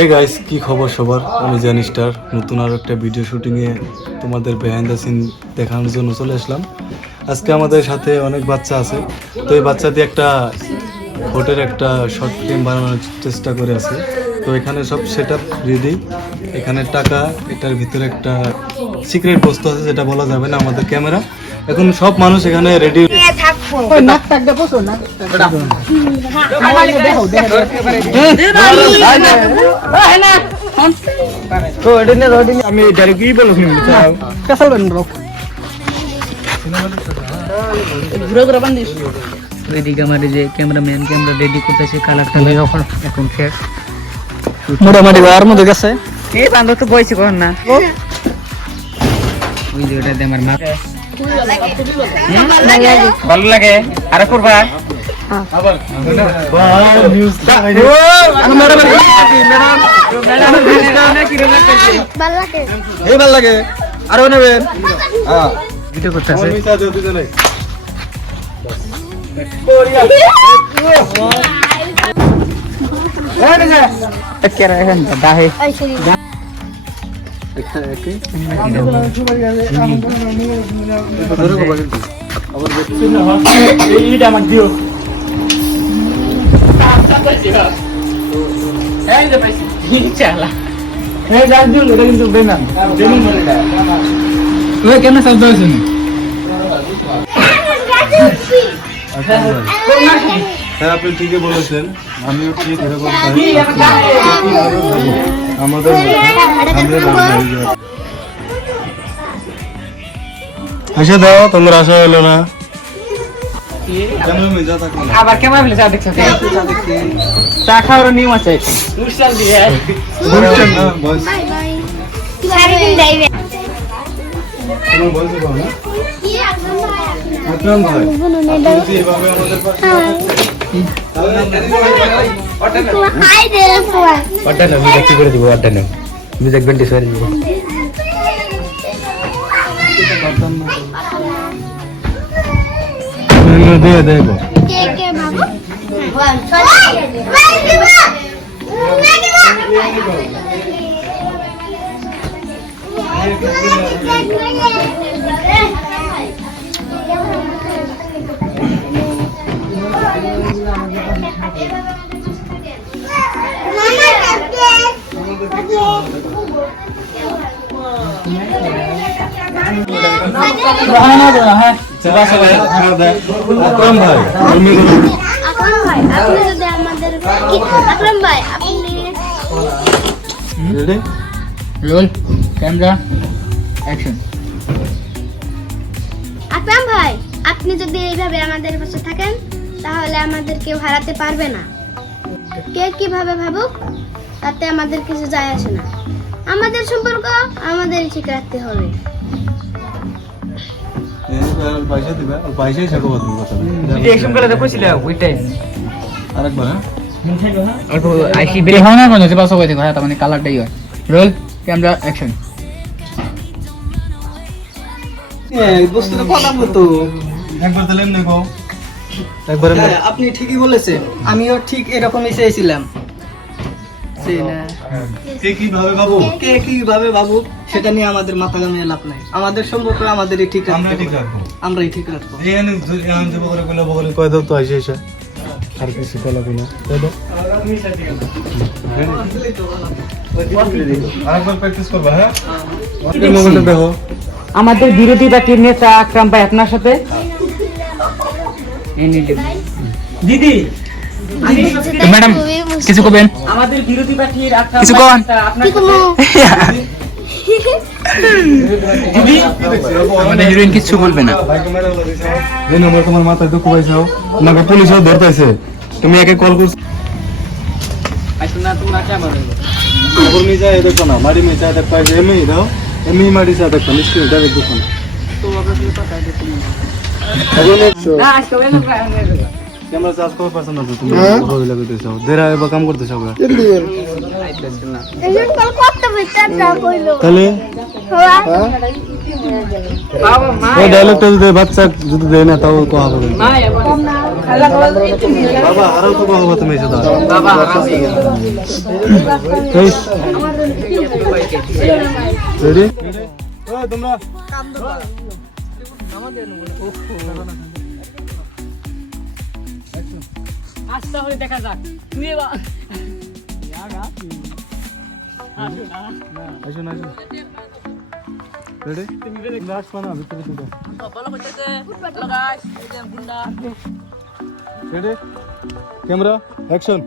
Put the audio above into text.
Hey guys, কি খবর সবার? আমি জানি স্টার নতুন আরো একটা ভিডিও শুটিংয়ে তোমাদের বিহাইন্ড দ্য সিন দেখানোর জন্য চলে আসলাম। আজকে আমাদের সাথে অনেক বাচ্চা আছে, তো এই বাচ্চা দিয়ে একটা ফটোর একটা শর্ট ফিল্ম বানানোর চেষ্টা করে আছে। তো এখানে সব সেট আপ রেডি, এখানে টাকা, এটার ভিতরে একটা সিক্রেট বস্তু আছে যেটা বলা যাবে না, আমাদের ক্যামেরা। এখন সব মানুষ এখানে রেডি। আমি ডাইরেক্ট কি বলছ ওইদিকে আমার যে ক্যামেরাম্যান ক্যামেরা রেডি করতেছে, কালারটা এখন শেষ মোটামুটি আর মধ্যে গেছে। এই বান্ধব তো বইছে কখন না ওই যে ওটাতে আমার মা ভালো লাগে আর করবা ভাল লাগে আরো নেবেন। ভিডিও করতেছে দাহে কেমন চাষ হয়েছে হ্যাঁ, আপনি ঠিকই বলেছেন, আমিও ঠিক এরকম আমাদের এসে দাও, তোমরা আসা হলো না আবার ক্যামেরা ফেলে চা দেখছো চা খাওয়ার নিয়ম আছে দেখো রোল ক্যামেরা অ্যাকশন। আকরাম ভাই, আপনি যদি এইভাবে আমাদের পাশে থাকেন তাহলে আমাদের কেউ হারাতে পারবে না। কে কিভাবে ভাবুক তাতে আমাদের কিছু যায় আসে না। আমাদের সম্পর্ক আমাদেরই ঠিক রাখতে হবে। পয়সা দিবে, পয়সাই থাকো তুমি কথা রিঅ্যাকশন করে দেখছিলা ওইটাই আরেকবার। অল্প আইসি বের হয় না কোন যে পাস হইতে হয়, তার মানে কালারটাই হয়। Roll camera action. বস্তুটা কথা বলতো একবার তাহলে এমনি কও, একবারে আপনি ঠিকই বলেছেন, আমিও ঠিক এরকমই চেয়েছিলাম। কে কিভাবে বাবু, কে কিভাবে বাবু সেটা নিয়ে আমাদের মাথা ঘামিয়ে লাভ নাই। আমাদের সম্পর্ক আমাদেরই ঠিক আমরা রাখতে ঠিক হবে। রাখবো। আমরাই ঠিক রাখবো। এই এনে যে বগরে কইলা বগরে কয় দাও তো আইসা আইসা আর কিছু কলা কইলা কয় দাও। আরেকবার প্র্যাকটিস করবা। হ্যাঁ, মোবাইলটা দেখো। আমাদের বিরোধী পার্টির নেতা আকরাম ভাই আপনার সাথে। দিদি ম্যাডাম কিছু কবেন? আমাদের বিরোধী পার্টির আকরাম ভাই আপনার দিদি আমাদের হিরোইন কিছু বলবে না। এই নম্বর তোমার মাথায় দুঃখ পাইছো না, পুলিশও ধরতেছে, তুমি একে কল করছো। না তোমরা কেমন খবর নিয়ে যায় দেখো না, মারি মেয়ে চা দেখো, এমনি দাও, এমনি মারি চা দেখো, নিশ্চয়ই ডাইরেক্ট দেখো না। না আজকে ওই না প্রায় ক্যামেরা চার্জ করতে পারছ না তো তুমি, বড় লাগাইতেছ দেরা এবার কাম করতেছ আমরা এই কল করতে বিস্তারটা কইলো তাহলে বাবা মা এই ডায়লগটা যদি বাচ্চা যদি দেয় না তাও কোয়া হবে মা বাবা আরো তো বাবা তুমি এসে দাও বাবা হারাম হয়ে গেল রেডি ওই তোমরা আচ্ছা হলে দেখা যাক তুই এবার আসুন আসুন রেডি তুমি আসবা না ভিতরে ঢুকে রেডি ক্যামেরা অ্যাকশন